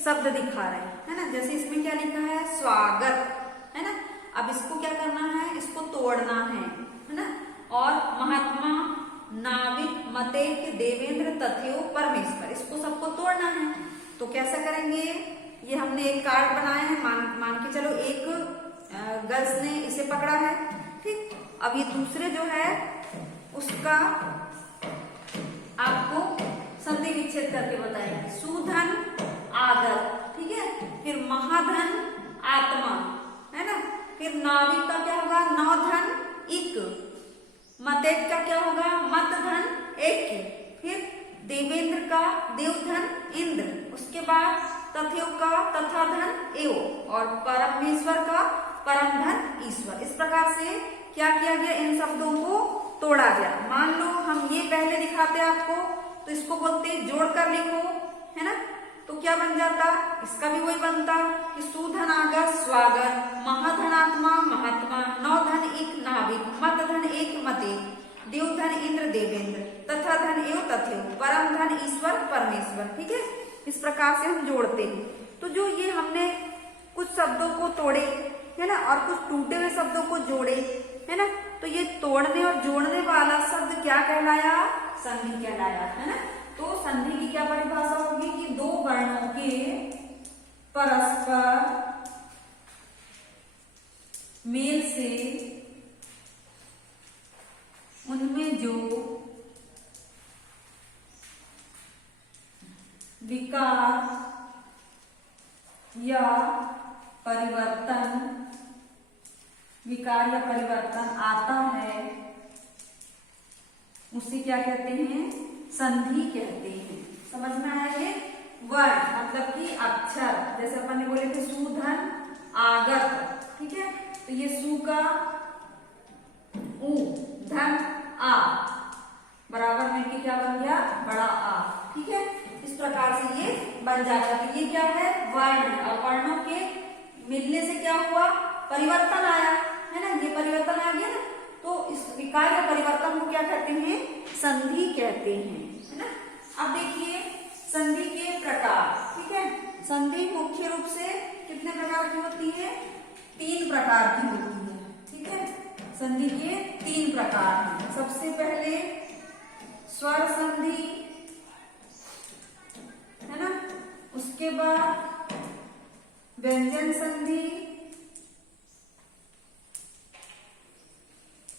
शब्द दिखा रहे हैं, है ना। जैसे इसमें क्या लिखा है, स्वागत, है ना। अब इसको क्या करना है, इसको तोड़ना है ना। और महात्मा नाविक मतेक देवेंद्र तथ्यो परमेश्वर, इसको सबको तोड़ना है। तो कैसा करेंगे, ये हमने एक कार्ड बनाया है, मान के चलो एक गर्ल्स ने इसे पकड़ा है, ठीक। अब ये दूसरे जो है उसका आपको संधि विच्छेद करके बताएंगे। सुधन आगत, ठीक है। फिर महाधन आत्मा, है ना। फिर नाविक का क्या होगा, नौधन इक। मतेक का क्या होगा, मत धन एक। फिर देवेंद्र का देवधन इंद्र। उसके बाद तथ्यो का तथा धन एव। और परमेश्वर का परम धन ईश्वर। इस प्रकार से क्या किया गया, इन शब्दों को तोड़ा गया। मान लो हम ये पहले दिखाते आपको, तो इसको बोलते जोड़कर लिखो, है ना। तो क्या बन जाता, इसका भी वही बनता कि सुधन आगत स्वागत, महाधनात्मा महात्मा, नौधन एक नाविक, मत धन एक मते, देवधन इंद्र देवेंद्र, तथा धन एव तथ्यो, परम धन ईश्वर परमेश्वर, ठीक है। इस प्रकार से हम जोड़ते हैं। तो जो ये हमने कुछ शब्दों को तोड़े, है ना, और कुछ टूटे हुए शब्दों को जोड़े, है ना। तो ये तोड़ने और जोड़ने वाला शब्द क्या कहलाया, संधि कहलाया, है ना। तो संधि की क्या परिभाषा होगी कि दो वर्णों के परस्पर मेल से उनमें जो विकार या परिवर्तन आता है उसे क्या कहते हैं, संधि कहते हैं। समझ में आया ये वर्ण मतलब कि अक्षर, जैसे अपन ने बोले थे सुधन आगत, ठीक है। तो ये सु का उ, धन आ बराबर में कि क्या बन गया, बड़ा आ, ठीक है। इस प्रकार से ये बन जाता है। ये क्या है, वर्ण। और वर्णों के मिलने से क्या हुआ, परिवर्तन आया, है ना। ये परिवर्तन आ गया ना, तो इस विकार या परिवर्तन को क्या कहते हैं, संधि कहते हैं, है ना। अब देखिए संधि के प्रकार, ठीक है। संधि मुख्य रूप से कितने प्रकार की होती है, 3 प्रकार की होती है, ठीक है। संधि के 3 प्रकार हैं। सबसे पहले स्वर संधि, है ना। उसके बाद व्यंजन संधि,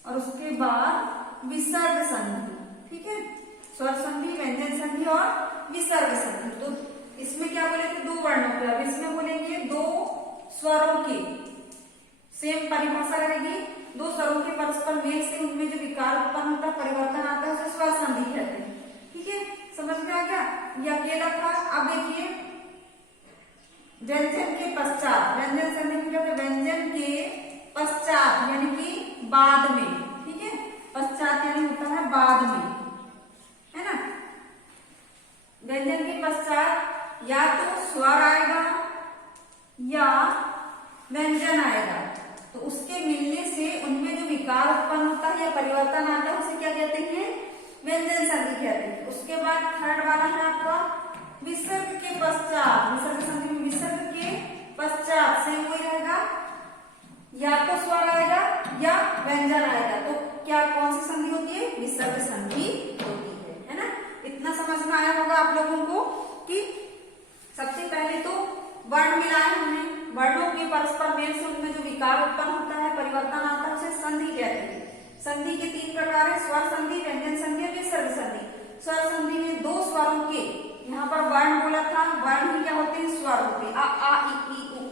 और उसके बाद विसर्ग संधि, ठीक है। स्वर संधि, व्यंजन संधि और विसर्ग संधि। तो इसमें क्या बोले थे, 2 वर्णों के, अब इसमें बोलेंगे 2 स्वरों की, सेम परिभाषा रहेगी। 2 स्वरों के परस्पर मेल से उनमें जो विकार उत्पन्न होता है, परिवर्तन आता है, उसे स्वर संधि कहते हैं, ठीक है। समझ में आ गया, ये अकेला था। अब देखिए व्यंजन के पश्चात, व्यंजन संधि में क्या, व्यंजन के पश्चात यानी कि बाद में, ठीक है। पश्चात यानी होता है बाद में, है ना। व्यंजन के पश्चात या तो स्वर आएगा या व्यंजन आएगा, तो उसके मिलने से उनमें जो विकार उत्पन्न होता है या परिवर्तन आता है उसे क्या कहते हैं, व्यंजन संधि कहते हैं। उसके बाद थर्ड वाला है आपका विसर्ग के पश्चात। विसर्ग संधि में विसर्ग के पश्चात से वही रहेगा, या तो स्वर आएगा या व्यंजन आएगा, तो क्या कौन सी संधि होती है, विसर्ग संधि होती है ना। इतना समझ में आया होगा आप लोगों को कि सबसे पहले तो वर्ण मिलाए हमने, वर्णों के परस्पर मेल से उनमें जो विकार उत्पन्न होता है, परिवर्तन आता है, उसे संधि कहते हैं। संधि के 3 प्रकार है, स्वर संधि, व्यंजन संधि और विसर्ग संधि। स्वर संधि में 2 स्वरों के, यहाँ पर वर्ण बोला था, वर्ण ही क्या होते हैं, स्वर होते हैं। आ इ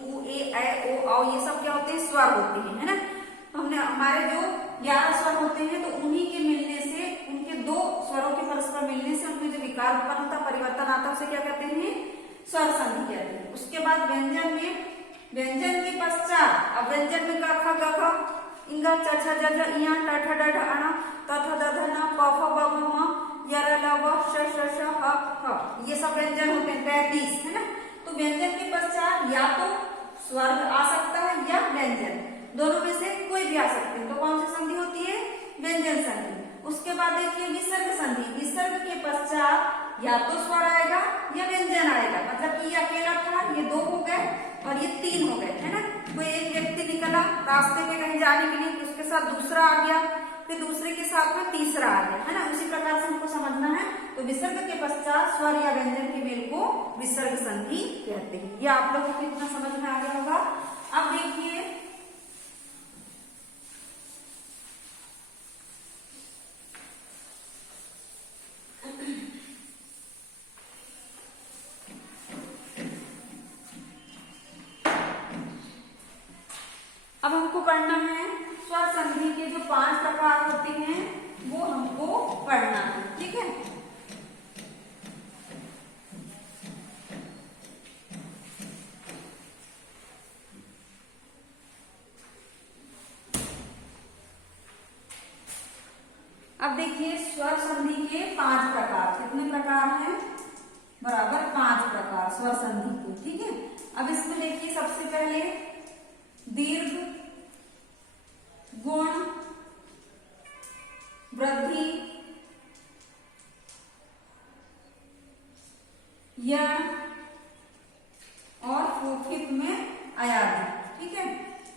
उ ए ऐ ओ औ ये सब क्या होते हैं, स्वर होते हैं, है ना। तो हमने हमारे जो 11 स्वर होते हैं, तो उन्हीं के मिलने से, उनके 2 स्वरों के परस्पर मिलने से उनमें जो विकार उत्पन्न होता, परिवर्तन आता है, उसे क्या कहते हैं, स्वर संधि कहते हैं। उसके बाद व्यंजन में, व्यंजन के पश्चात, अब व्यंजन में क ख ग घ इंगा च छ ज झ इया ट ठ ड ढ अण त थ द ध न प फ ब भ म य र ल व श श श ह ह, ये सब व्यंजन होते हैं 33, है ना। तो व्यंजन के पश्चात या तो स्वर आ सकता है या व्यंजन, दोनों में से कोई भी आ सकते हैं। तो कौन सी संधि होती है, व्यंजन संधि। उसके बाद देखिए विसर्ग संधि। विसर्ग के पश्चात या तो स्वर आएगा या व्यंजन आएगा। मतलब कि ये अकेला था, ये 2 हो गए और ये 3 हो गए, है ना। कोई एक व्यक्ति निकला रास्ते में कहीं जाने के लिए, उसके साथ दूसरा आ गया, फिर दूसरे के साथ में तीसरा आ गया, है ना। उसी प्रकार से हमको समझना है। तो विसर्ग के पश्चात स्वर या व्यंजन के मेल को विसर्ग संधि कहते हैं। ये आप लोगों को इतना समझ में आ गया होगा। अब देखिए अब हमको पढ़ना है स्वर संधि के जो 5 प्रकार होते हैं वो हमको पढ़ना है, ठीक है। अब देखिए स्वर संधि के 5 प्रकार, कितने प्रकार हैं? बराबर 5 प्रकार स्वर संधि के, ठीक है। अब इसमें देखिए सबसे पहले दीर्घ, गुण, वृद्धि, यण और फोफिक में अयादी, ठीक है।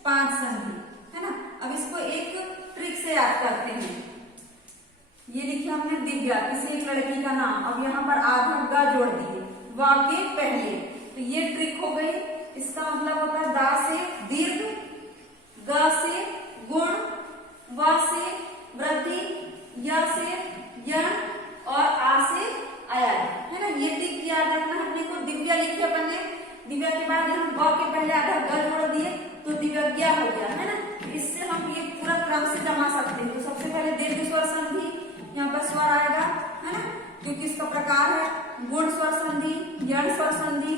5 संधि, है ना। अब इसको एक ट्रिक से याद करते हैं। ये लिखिए हमने दिव्या, किसी एक लड़की का नाम, अब यहाँ पर आधा गा जोड़ दिए वा के पहले, तो ये ट्रिक हो गई। इसका मतलब होता है दा से दीर्घ, ग से गुण, व से वृद्धि, य से यण और आ से अयादी, है ना। ये ट्रिक याद रखना है अपने को। दिव्या लिखिए अपन ने, दिव्या के बाद हम व के पहले आधा ग जोड़ दिए तो दिव्या हो गया, है ना। इससे हम ये पूरा क्रम से जमा सकते हैं। तो सबसे पहले दीर्घ स्वर संधि, यहाँ पर स्वर आएगा, है ना, क्योंकि इसका प्रकार है गुण स्वर संधि, यण स्वर संधि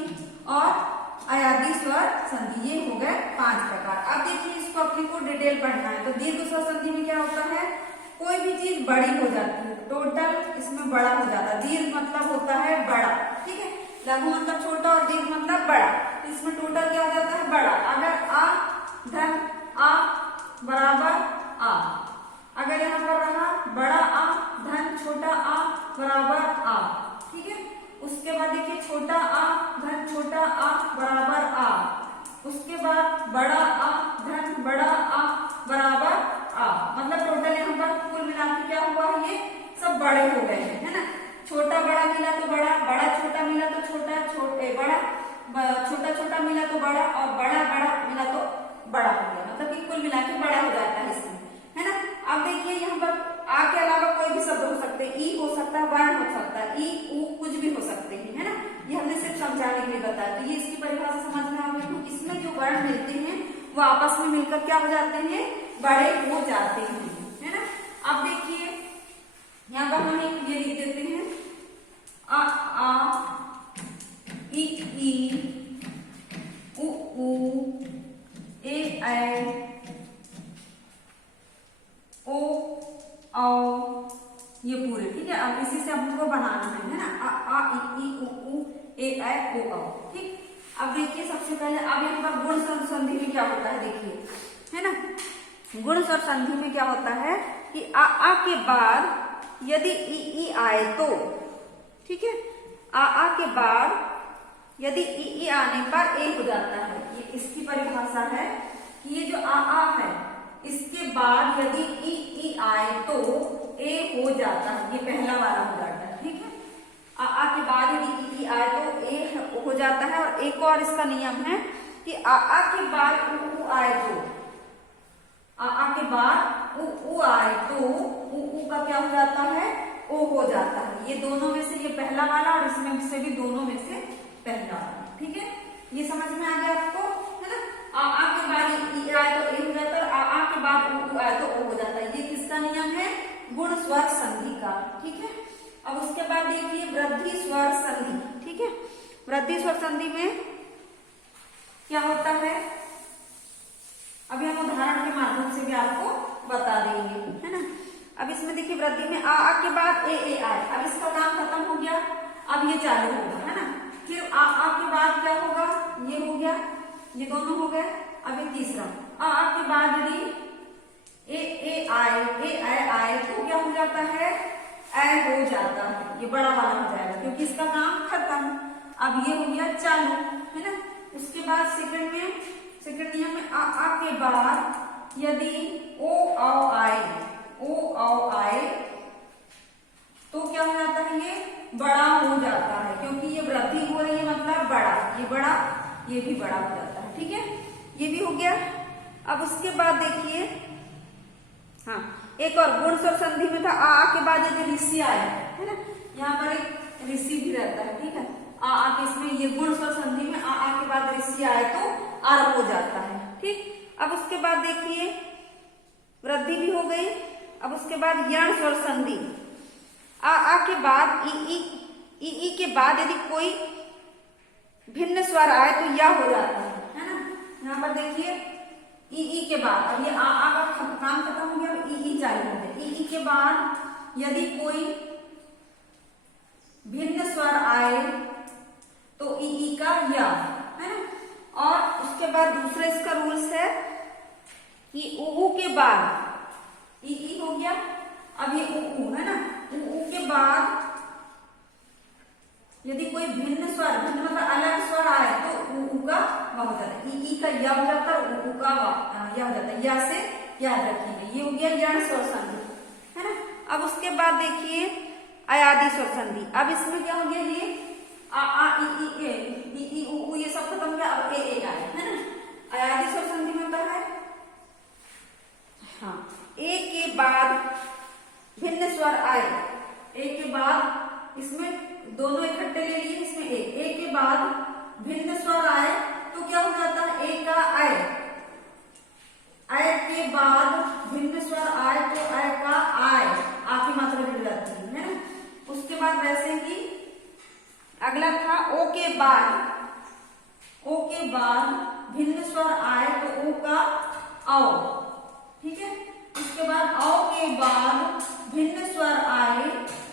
और अयादी स्वर संधि। ये हो गए 5 प्रकार। अब देखिए इसको अपने को डिटेल पढ़ना है। तो दीर्घ स्वर संधि में क्या होता है? कोई भी चीज बड़ी हो जाती है, टोटल इसमें बड़ा हो जाता है। दीर्घ मतलब होता है बड़ा, ठीक है। लघु मतलब छोटा और दीर्घ मतलब बड़ा। तो इसमें टोटल क्या हो जाता है? बड़ा। अगर आ धन आ बराबर आ, अगर यहाँ पर रहा बड़ा आ धन छोटा आ बराबर आ, ठीक है। उसके बाद देखिए छोटा आ धन छोटा आ बराबर आ, उसके बाद बड़ा आ धन बड़ा आ बराबर आ। मतलब टोटल यहाँ पर कुल मिला के क्या हुआ? ये सब बड़े हो गए हैं, है ना। छोटा बड़ा मिला तो बड़ा, बड़ा छोटा मिला तो छोटा, छोटे बड़ा, छोटा छोटा मिला तो बड़ा और बड़ा बड़ा मिला तो बड़ा हो गया। मतलब कि कुल मिला के बड़ा हो जाता है इसमें, है ना। अब देखिए यहाँ पर आ के अलावा कोई भी शब्द हो सकते हैं, ई हो सकता है, वर्ण हो सकता है, ई ऊ कुछ भी हो सकते हैं, है ना। ये हमने सिर्फ समझाने के लिए बताया। तो ये इसकी परिभाषा समझ में आ गई। तो इसमें जो वर्ण मिलते हैं वो आपस में मिलकर क्या हो जाते हैं? बड़े हो जाते हैं, है ना। अब देखिए यहाँ पर हम एक ये लिख देते हैं आ ई उ ए ओ औ, ये पूरे, ठीक है। अब इसी से हमको बनाना है ना। आ ई उ ए ओ औ, ठीक। अब देखिए सबसे पहले अब यहाँ पर गुण स्वर संधि में क्या होता है देखिए, है ना। गुण स्वर संधि में क्या होता है कि आ के बाद यदि ई आए तो, ठीक है। आ के बाद यदि ई आने पर ए हो जाता है। ये इसकी परिभाषा है कि ये जो आ है इसके बाद यदि ई आए तो ए हो जाता है। ये पहला वाला हो जाता है, ठीक है। आ के बाद यदि ई आए तो ए हो जाता है। और एक और इसका नियम है कि आ के बाद उ आए तो, आ के बाद उ आए तो उ का क्या हो जाता है? ओ हो जाता है। ये दोनों में से, ये पहला वाला और इसमें से भी दोनों में से पहला वाला, ठीक है। ये समझ में आ गया आपको, है ना। आ के बाद ई आए तो ए हो जाता है, आ के बाद उ आए तो ओ हो जाता है। ये किसका नियम है? गुण स्वर संधि का, ठीक है। अब उसके बाद देखिए वृद्धि स्वर संधि, ठीक है। वृद्धि स्वर संधि में क्या होता है अभी हम उदाहरण के माध्यम से भी आपको बता देंगे, है ना। अब इसमें देखिए वृद्धि में आ के बाद ए आए। अब इसका काम खत्म हो गया, अब ये चालू होगा, है ना। फिर आ के बाद क्या होगा? ये हो गया, ये दोनों हो गए। अब ये तीसरा आ के बाद यदि ए आए तो क्या हो जाता है? ऐ हो जाता है, ये बड़ा वाला हो जाएगा क्योंकि इसका काम खत्म। अब ये हो गया चालू, है ना। उसके बाद सेकंड नियम में आ के बाद यदि ओ औ आए तो क्या हो जाता है, ये बड़ा हो जाता है क्योंकि ये वृद्धि हो रही है मतलब बड़ा, ये बड़ा, ये भी बड़ा हो जाता है। ठीक है, ये भी हो गया। अब उसके बाद देखिए, हाँ एक और गुण स्वर संधि में था आ के बाद यदि ऋषि आए, है ना, यहाँ पर एक ऋषि भी रहता है। ठीक है, आ के इसमें ये गुण स्वर संधि में आ के बाद ऋषि आए तो आर हो जाता है। ठीक, अब उसके बाद देखिए वृद्धि भी हो गई। अब उसके बाद यण स्वर संधि, आ के बाद ई के बाद यदि कोई भिन्न स्वर आए तो या हो जाता है ना। यहाँ पर देखिए ई के बाद, अब ये आ का काम खत्म हो गया, अब ई चालू हो गया। ई के बाद यदि कोई भिन्न स्वर आए तो ई का या, है ना। और उसके बाद दूसरा इसका रूल्स है कि ऊ के बाद ई हो गया, अब ये ऊ है ना, ऊ के बाद यदि कोई भिन्न मतलब अलग स्वर आए तो ऊ का वह हो जाता है, ई का या हो जाता है, ऊ का या हो जाता है। या से याद रखिएगा, ये हो गया यण स्वर संधि, है ना। अब उसके बाद देखिए अयादि स्वर संधि। अब इसमें क्या हो गया, ये आ ई ऊ ये सब खत्म हो गया, अब ए आए, है ना। अयादि स्वर संधि में क्या है, हाँ ए के बाद भिन्न स्वर आए, ए के बाद इसमें दोनों इकट्ठे ले लिए, इसमें ए के बाद भिन्न स्वर आए तो क्या हो जाता है, ए का आय के बाद भिन्न स्वर आए तो आय का आय, आ की मात्रा जुड़ जाती है ना। उसके बाद वैसे ही अगला था ओ के बाद भिन्न स्वर आए तो ओ का औ। ठीक है, उसके बाद औ के बाद भिन्न स्वर आए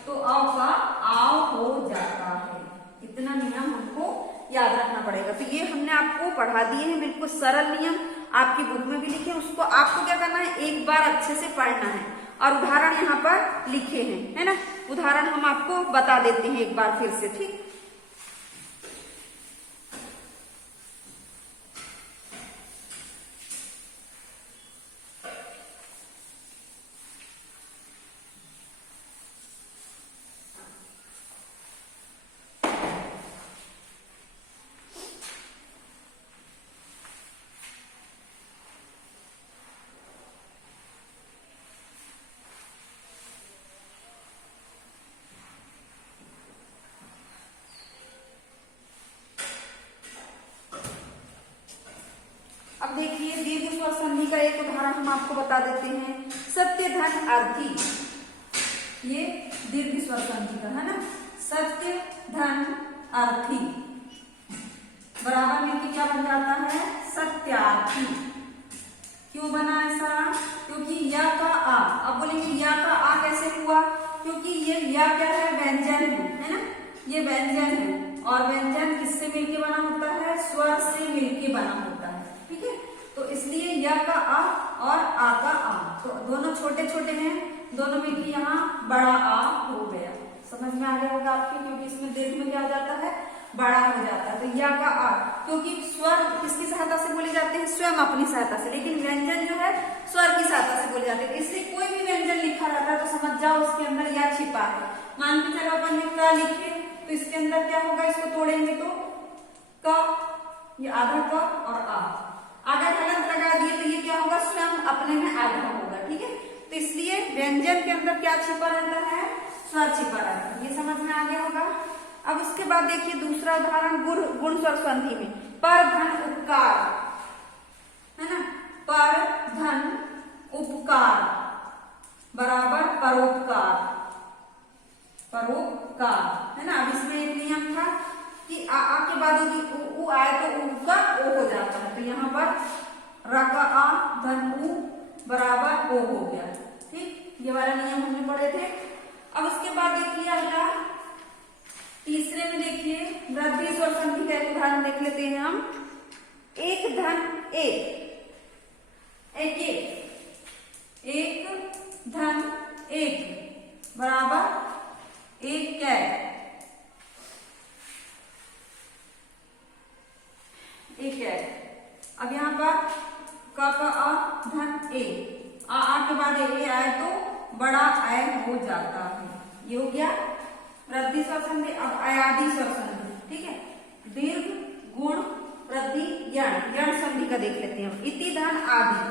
तो औ का आव हो जाता है। इतना नियम हमको याद रखना पड़ेगा। तो ये हमने आपको पढ़ा दिए हैं, बिल्कुल सरल नियम, आपकी बुक में भी लिखे, उसको आपको क्या करना है, एक बार अच्छे से पढ़ना है और उदाहरण यहाँ पर लिखे हैं, है ना। उदाहरण हम आपको बता देते हैं एक बार फिर से। ठीक, अब देखिए दीर्घ स्वर संधि का एक उदाहरण हम आपको बता देते हैं। सत्य धन अर्थी, ये दीर्घ स्वर संधि का है ना। सत्य धन अर्थी बराबर में क्या बन जाता है, सत्यार्थी। क्यों बना ऐसा, क्योंकि या का आ। अब बोलेंगे या का आ कैसे हुआ, क्योंकि ये या क्या है, व्यंजन है ना, ये व्यंजन है और व्यंजन किससे मिलके बना होता है, स्वर से मिलके बना होता है। ठीक है, तो इसलिए या का आ और आ का आ, तो दोनों छोटे छोटे हैं, दोनों मिलके यहाँ बड़ा आ हो गया। समझ में आ गया होगा आपके, क्योंकि इसमें दीर्घ में क्या हो जाता है, बड़ा हो जाता है। तो या का आ, क्योंकि स्वर किसकी सहायता से बोले जाते हैं, स्वयं अपनी सहायता से, लेकिन व्यंजन जो है स्वर की सहायता से बोले जाते हैं। इसलिए कोई भी व्यंजन लिखा रहता है तो समझ जाओ उसके अंदर या छिपा है। मान के चलो अपन ने क लिखे तो इसके अंदर क्या होगा, इसको तोड़ेंगे तो क, ये आधा क और आ, आधा हलंत लगा दिए तो ये क्या होगा, स्वयं अपने में आधा होगा। ठीक है, तो इसलिए व्यंजन के अंदर क्या छिपा रहता है, स्वर छिपा रहता है। ये समझ में आ गया होगा। अब उसके बाद देखिए दूसरा उदाहरण गुण स्वर संधि में, पर धन उपकार, है ना, पर धन उपकार बराबर परोपकार, परोपकार, है ना। अब इसमें एक नियम था कि आ के बाद यदि उ आए तो उ का ओ हो जाता है, तो यहाँ पर र का आ धन उ बराबर ओ हो गया। ठीक, ये वाला नियम हमने पढ़े थे। अब उसके बाद देखिए अगला तीसरे में देखिए वृद्धि स्वर संधि का एक उदाहरण देख लेते हैं हम। एक धन एक, एक धन एक बराबर एक कैट, एक कैट। अब यहाँ पर क अ धन ए, आ के बाद ए आए तो बड़ा आय हो जाता है। ये हो गया वृद्धि स्वर संधि। अब अयादि स्वर संधि, ठीक है। दीर्घ गुण वृद्धि यण, यण संधि का देख लेते हैं। इति धन आदि,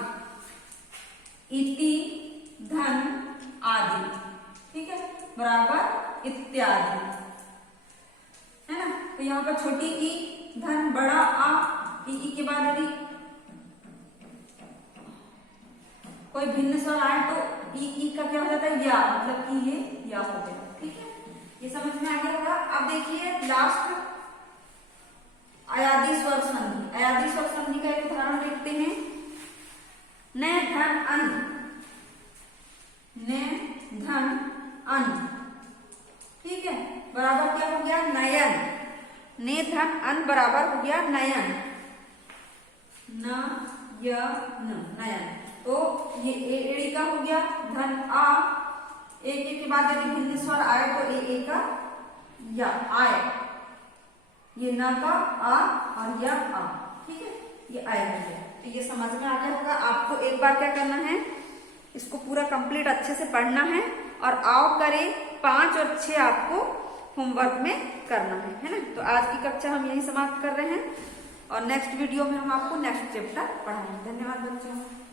इति धन आदि, ठीक है, बराबर इत्यादि, है ना। तो यहाँ पर छोटी ई धन बड़ा आ, ई के बाद यदि कोई भिन्न स्वर आए तो ई का क्या हो जाता है, या, मतलब कि ये या हो गया, ठीक है। ये समझ में आ गया होगा। अब देखिए लास्ट अयादि स्वर संधि। अयादि स्वर संधि का एक उदाहरण देखते हैं। न धन अन, न धन अन, ठीक है, बराबर क्या हो गया, नयन। ने धन अन बराबर हो गया नयन, न य न, नयन। तो ये एड़ी का हो गया धन आ, एक के बाद यदि भिन्न स्वर आए तो ए का या आए, ये न का आ और या आ, ठीक है, ये आए हो गया। तो ये समझ में आ गया होगा। आपको एक बार क्या करना है, इसको पूरा कंप्लीट अच्छे से पढ़ना है और आओ करें 5 और 6 आपको होमवर्क में करना है ना। तो आज की कक्षा हम यही समाप्त कर रहे हैं और नेक्स्ट वीडियो में हम आपको नेक्स्ट चैप्टर पढ़ाएंगे। धन्यवाद बच्चों।